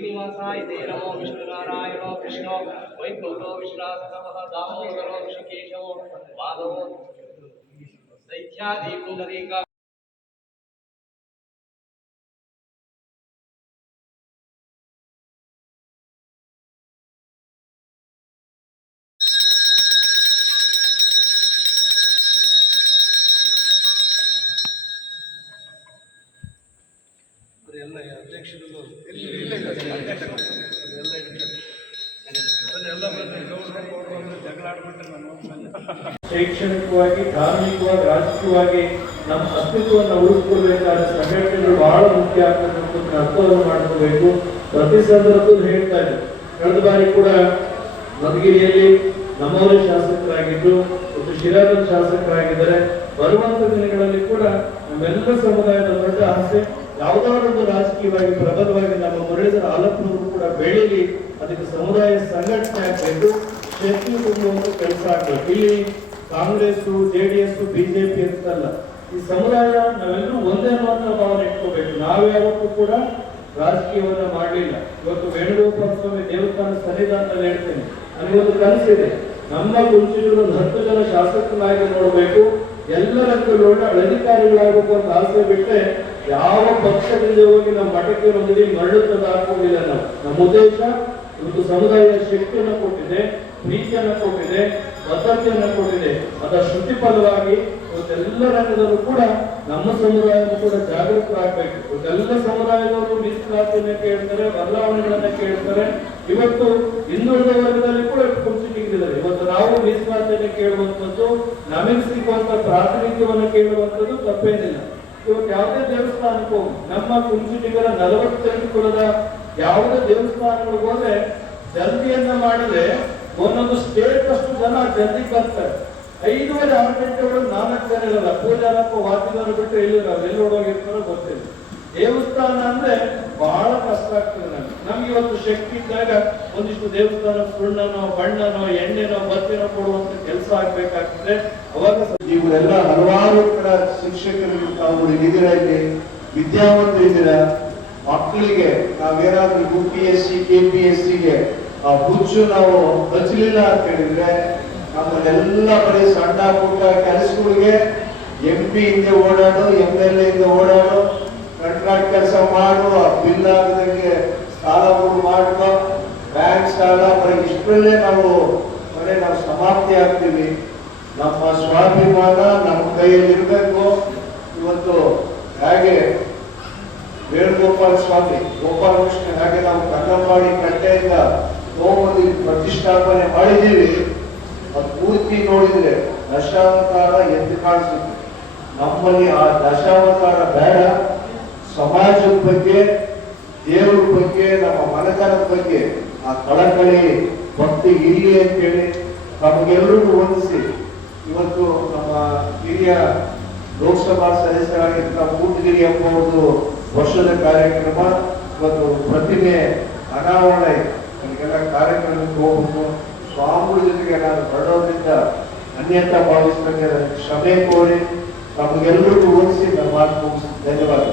ಶ್ರೀನಿವಾಸಾಯ ತೇ ನಮೋ ವಿಷ್ಣುನಾರಾಯಣೋ ಕೃಷ್ಣೋ ವೈಕುಂಠೋ ವಿಶ್ರಾಸನಃ ದಾಮೋದರೋ ಋಷಿಕೇಶವೋ ಮಾಧವೋ ದೈತ್ಯಾದಿ ಪುಂಡರೀಕ ಎಲ್ಲ ಅಧ್ಯಕ್ಷರು ಎಲ್ಲ ಬಂದು ಗೌರವ ಕೊಡು ಅಂದ್ರೆ ಜಗಳ ಆಡ್ಬಿಟ್ರೆ ನಾನು ಹೋಗ್ಮೇಲೆ ಶೈಕ್ಷಣಿಕವಾಗಿ, ಧಾರ್ಮಿಕವಾಗಿ, ರಾಜಕೀಯವಾಗಿ ನಮ್ಮ ಅಸ್ತಿತ್ವವನ್ನು ಉಳಿಸ್ಕೊಳ್ಬೇಕಾದ ಸಂಘಟನೆಗಳು ಬಹಳ ಮುಖ್ಯ ಆಗ್ತಕ್ಕಂಥದ್ದು ಅರ್ಥವನ್ನು ಮಾಡ್ಕೋಬೇಕು ಪ್ರತಿ ಸಂದರ್ಭದಲ್ಲೂ ಹೇಳ್ತಾ ಇದ್ದಾರೆ ಕಳೆದ ಬಾರಿ ಕೂಡ ಮಧುಗಿರಿಯಲ್ಲಿ ನಮ್ಮವರೇ ಶಾಸಕರಾಗಿದ್ದು ಮತ್ತು ಶಿರಾದ ಶಾಸಕರಾಗಿದ್ದಾರೆ. ಬರುವಂತ ದಿನಗಳಲ್ಲಿ ಕೂಡ ನಮ್ಮೆಲ್ಲ ಸಮುದಾಯದ ದೊಡ್ಡ ಆಸೆ ಯಾವುದಾದ್ರು ಒಂದು ರಾಜಕೀಯವಾಗಿ ಪ್ರಬಲವಾಗಿ ನಮ್ಮ ಮುರಳೀಧರ ಆಲಪ್ಪನವರು ಕೂಡ ಬೆಳೀಲಿ ಅದಕ್ಕೆ ಸಮುದಾಯ ಸಂಘಟನೆ ಆಗಬೇಕು. ಶಕ್ತಿ ತುಂಬುವಂತ ಕೆಲಸ ಆಗ್ಬೇಕು. ಇಲ್ಲಿ ಕಾಂಗ್ರೆಸ್ ಎಸ್ ಬಿಜೆಪಿ ಅಂತಲ್ಲ, ಈ ಸಮುದಾಯ ನಾವೆಲ್ಲರೂ ಒಂದೇ ಮಾತ್ರ ಭಾವನೆ ಇಟ್ಕೋಬೇಕು. ನಾವ್ಯಾವತ್ತೂ ಕೂಡ ರಾಜಕೀಯವನ್ನ ಮಾಡಲಿಲ್ಲ. ಇವತ್ತು ವೇಣುಗೋಪಾಲ ಸ್ವಾಮಿ ದೇವಸ್ಥಾನ ಸನ್ನಿಧಾನದಲ್ಲಿ ಹೇಳ್ತೇನೆ. ನನಗೊಂದು ಕನಸಿದೆ ನಮ್ಮ ಒಂದು ಹತ್ತು ಜನ ಶಾಸಕರಾಗಿ ನೋಡಬೇಕು. ಎಲ್ಲರಂತೂ ಒಳ್ಳೆ ಅಧಿಕಾರಿಗಳಾಗಬೇಕು ಅಂತ ಆಸೆ ಬಿಟ್ಟರೆ ಯಾವ ಪಕ್ಷದಿಂದ ಹೋಗಿ ನಮ್ಮ ಮಠಕ್ಕೆ ಮರಳುತ್ತದೆ ಹಾಕೋದಿಲ್ಲ ನಾವು. ನಮ್ಮ ಉದ್ದೇಶ ಇವತ್ತು ಸಮುದಾಯದ ಶಕ್ತಿಯನ್ನು ಕೊಟ್ಟಿದೆ, ಪ್ರೀತಿಯನ್ನು ಕೊಟ್ಟಿದೆ ಬದ್ಧತೆಯನ್ನು ಕೊಟ್ಟಿದೆ. ಅದರ ಶ್ರುತಿ ಫಲವಾಗಿ ಇವತ್ತೆಲ್ಲ ರಂಗದವರು ಕೂಡ ನಮ್ಮ ಸಮುದಾಯವನ್ನು ಕೂಡ ಜಾಗೃತರಾಗಬೇಕು ಇವತ್ತೆಲ್ಲ ಸಮುದಾಯದವರು ಮೀಸಲಾತಿಯನ್ನು ಕೇಳ್ತಾರೆ, ಬದಲಾವಣೆಗಳನ್ನ ಕೇಳ್ತಾರೆ. ಇವತ್ತು ಹಿಂದುಳಿದ ವರ್ಗದಲ್ಲಿ ಕೂಡ ಕುಂಚಿಟ್ಟಿದ್ದಾರೆ ಇವತ್ತು ನಾವು ಮೀಸಲಾತಿಯನ್ನು ಕೇಳುವಂಥದ್ದು ನಮಗೆ ಸಿಗುವಂತ ಪ್ರಾತಿನಿಧ್ಯವನ್ನ ಕೇಳುವಂಥದ್ದು ತಪ್ಪೇನಿಲ್ಲ ಇವತ್ತು ಯಾವುದೇ ದೇವಸ್ಥಾನಕ್ಕೂ, ನಮ್ಮ ಕುಂಚಿಟಿಗರ ನಲವತ್ತೆಂಟು ಕುಲದ ಯಾವುದೇ ದೇವಸ್ಥಾನಗಳಿಗೆ ಹೋದ್ರೆ ಜಲ್ದಿಯನ್ನ ಮಾಡಿದ್ರೆ ಒಂದೊಂದು ಸ್ಟೇಟ್ ಅಷ್ಟು ಜನ ಜಲ್ದಿ ಬರ್ತಾರೆ. ಐದೂವರೆ ಆರು ಗಂಟೆ ಒಳಗೆ ನಾಲ್ಕು ಜನ ಇರಲ್ಲ. ಪೂಜಾರಪ್ಪ ವಾದ್ಯದವರು ಬಿಟ್ಟು ಎಲ್ಲಿರೋ, ಎಲ್ಲಿ ಓಡೋಗಿರ್ತಾರೋ ಗೊತ್ತಿಲ್ಲ. ದೇವಸ್ಥಾನ ಅಂದ್ರೆ ಬಹಳ ಕಷ್ಟ ಆಗ್ತದೆ. ನಮ್ಗೆ ಶಕ್ತಿ ಇದ್ದಾಗ ಒಂದಿಷ್ಟು ದೇವಸ್ಥಾನ ಸುಣ್ಣನೋ ಬಣ್ಣನೋ, ಎಣ್ಣೆನೋ, ಬತ್ತಿನೋ ಕೊಡುವಂತ ಕೆಲಸ ಆಗ್ಬೇಕಾಗ್ತದೆ. ಅವಾಗ ಇವರೆಲ್ಲ ಹಲವಾರು ಕಡೆ ಶಿಕ್ಷಕರು ತಾವು ಇದ್ದೀರಾ ಇಲ್ಲಿ ವಿದ್ಯಾವಂತ ಇದ್ದೀರಾ? ಮಕ್ಕಳಿಗೆ ನಾವೇನಾದ್ರೂ U P S C K P S ಸಿಗೆ ಆ ಹುಚ್ಚು ನಾವು ಹಚ್ಚಲಿಲ್ಲ ಅಂತ ಹೇಳಿದ್ರೆ ನಮ್ಮನ್ನೆಲ್ಲ ಬರೀ ಸಣ್ಣ ಪುಟ್ಟ ಕೆಲಸಗಳಿಗೆ ಎಂ ಪಿ ಹಿಂದೆ ಓಡಾಡು ಎಂ ಎಲ್ ಎ ಹಿಂದೆ ಓಡಾಡು ಕಂಟ್ರಾಕ್ಟ್ ಕೆಲಸ ಮಾಡು, ಆ ಬಿಲ್ ಆಗದಂಗೆ ಸಾಲಗಳು ಮಾಡುವ ಬ್ಯಾಂಕ್ ಸಾಲ ಬರೀ ಇಷ್ಟರಲ್ಲೇ ನಾವು ಬರೀ ನಾವು ಸಮಾಪ್ತಿ ಆಗ್ತೀವಿ. ನಮ್ಮ ಸ್ವಾಭಿಮಾನ ನಮ್ಮ ಕೈಯಲ್ಲಿ ಇರಬೇಕು. ಇವತ್ತು ಹಾಗೆ ವೇಣುಗೋಪಾಲ ಸ್ವಾಮಿ ಗೋಪಾಲಕೃಷ್ಣ ಹಾಗೆ ನಾವು ಕನ್ನಂಬಾಡಿ ಕಟ್ಟೆಯಿಂದ ಹೋಗಿ ಪ್ರತಿಷ್ಠಾಪನೆ ಮಾಡಿದ್ದೀವಿ ಅದು ಪೂರ್ತಿ ನೋಡಿದ್ರೆ ದಶಾವತಾರ ಎದ್ದು ಕಾಣಿಸುತ್ತೆ. ನಮ್ಮಲ್ಲಿ ಆ ದಶಾವತಾರ ಬೇಡ. ಸಮಾಜದ ಬಗ್ಗೆ ದೇವರ ಬಗ್ಗೆ ನಮ್ಮ ಮನೆತನದ ಬಗ್ಗೆ, ಆ ಕಳಕಳಿ ಭಕ್ತಿ ಇರಲಿ ಅಂತೇಳಿ ನಮಗೆಲ್ಲರಿಗೂ ವಂದಿಸಿ. ಇವತ್ತು ನಮ್ಮ ಹಿರಿಯ ಲೋಕಸಭಾ ಸದಸ್ಯರಾಗಿದ್ದ ಮೂಟಗಿರಿ ಎಂಬ ಒಂದು ವರ್ಷದ ಕಾರ್ಯಕ್ರಮ, ಇವತ್ತು ಪ್ರತಿಮೆ ಅನಾವರಣೆ ಇದೆ ನಮಗೆಲ್ಲ ಕಾರ್ಯಕ್ರಮಕ್ಕೆ ಹೋಗ್ಬೋದು ಸ್ವಾಮಿಗಳ ಜೊತೆಗೆ ನಾನು ಬರೋದ್ರಿಂದ ಅನ್ಯತಾ ಭಾವಿಸ್ತಂಗೆ ಕ್ಷಮೆ ಕೋರಿ ನಮಗೆಲ್ಲರಿಗೂ ಹೊಂದಿಸಿ ನನ್ನ ಮಾತು ಮುಗಿಸಿ. ಧನ್ಯವಾದ